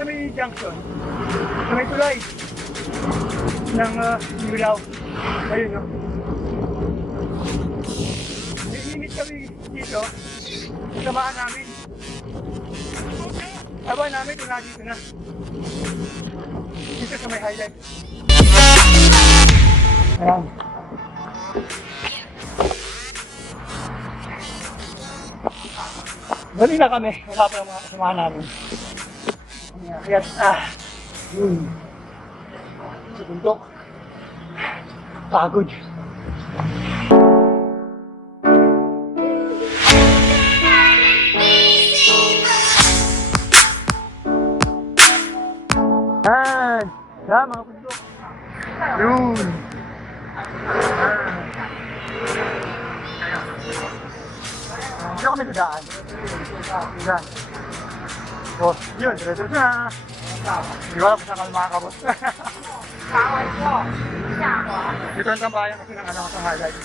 sa may junction, sa may tulay ng Yulao. Ayun, no? Nag-limit kami dito, samaan namin. Aba namin, ito na dito na. Dito sa may highlight. Ayan. Bali na kami, wala pa yung mga kasamahan namin. Kaya, yun. Sa bundok. Pagod. Yan! Yan, mga bundok. Yun! Hindi ako nagdadaan. Yan. So, yun, diretso na. Hindi ko alam kung saan kami makakabot. Dito ang tambayan kasi ng anak ko sa highlight.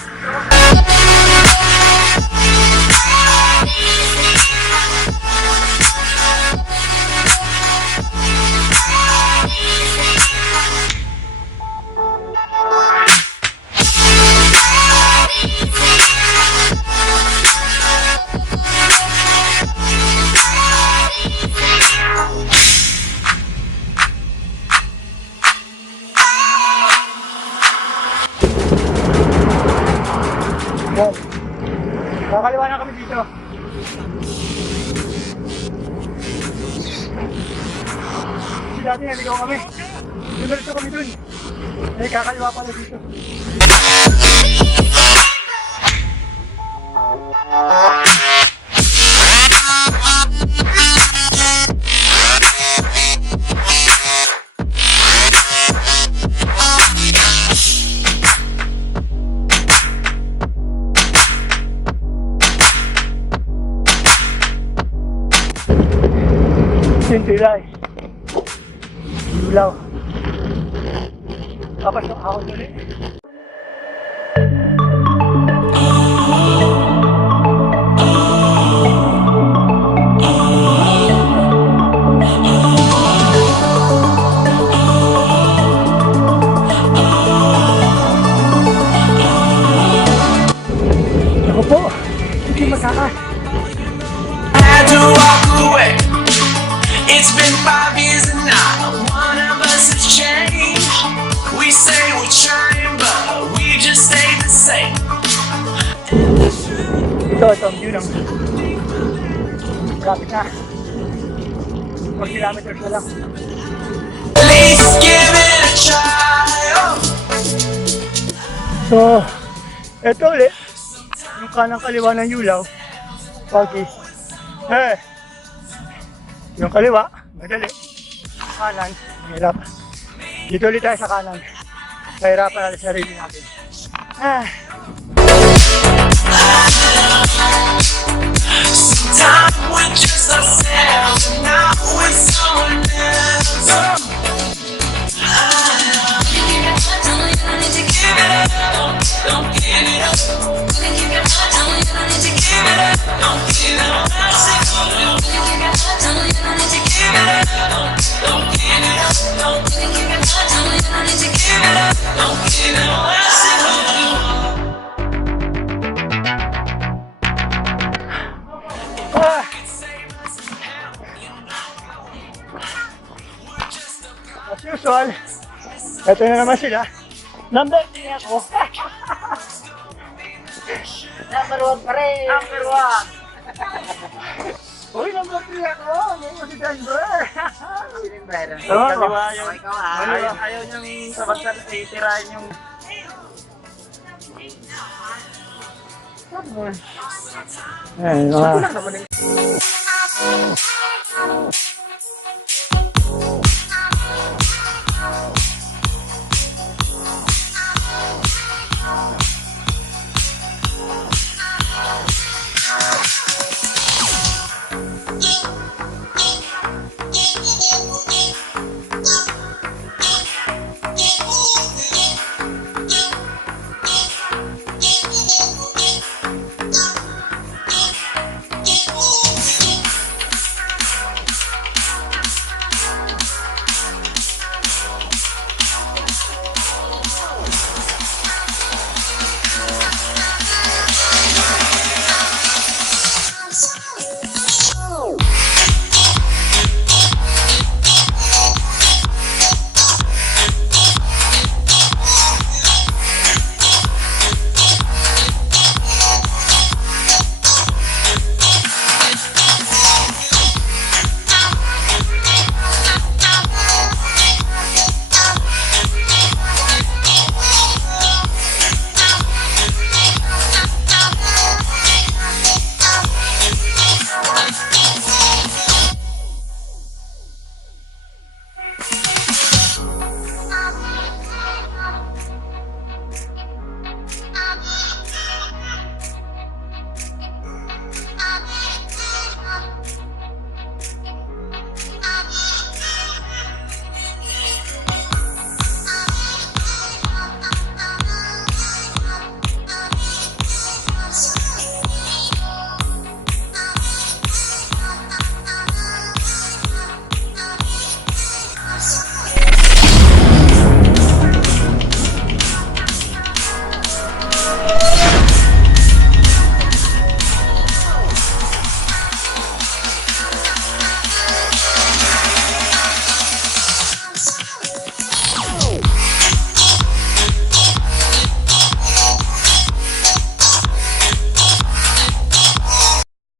Yan. Kakaliwa na kami dito. Kasi dati naligaw kami. Diretso kami dun. Eh, kakaliwa pala dito. Sintilay. Yulao. Tapos ang ahon ulit. Ako po, hindi magkaka. It's been 5 years and not one of us has changed. We say we're trying, but we just stay the same. Ito ang view ng malapit na. 4 kilometers na lang. Please give it a try. Oh. So, ito ulit. Yung kanang kaliwa ng Yulao. Pagi. Yung kaliwa, madali. Kanan, hirap. Dito ulit tayo sa kanan. Kahirapan natin sa sarili natin. Sometimes we're just ourselves, and not with someone else. Don't give it up. Don't give it up. Don't give it up. As usual, ito na naman sila. Number 3 ako. Number 1 pa rin. Number 1. Uy, number 3 ako. Ngayon si Denver. Kaliwa yung Ayaw niyang sabagsan tirahin yung... Ay, mga...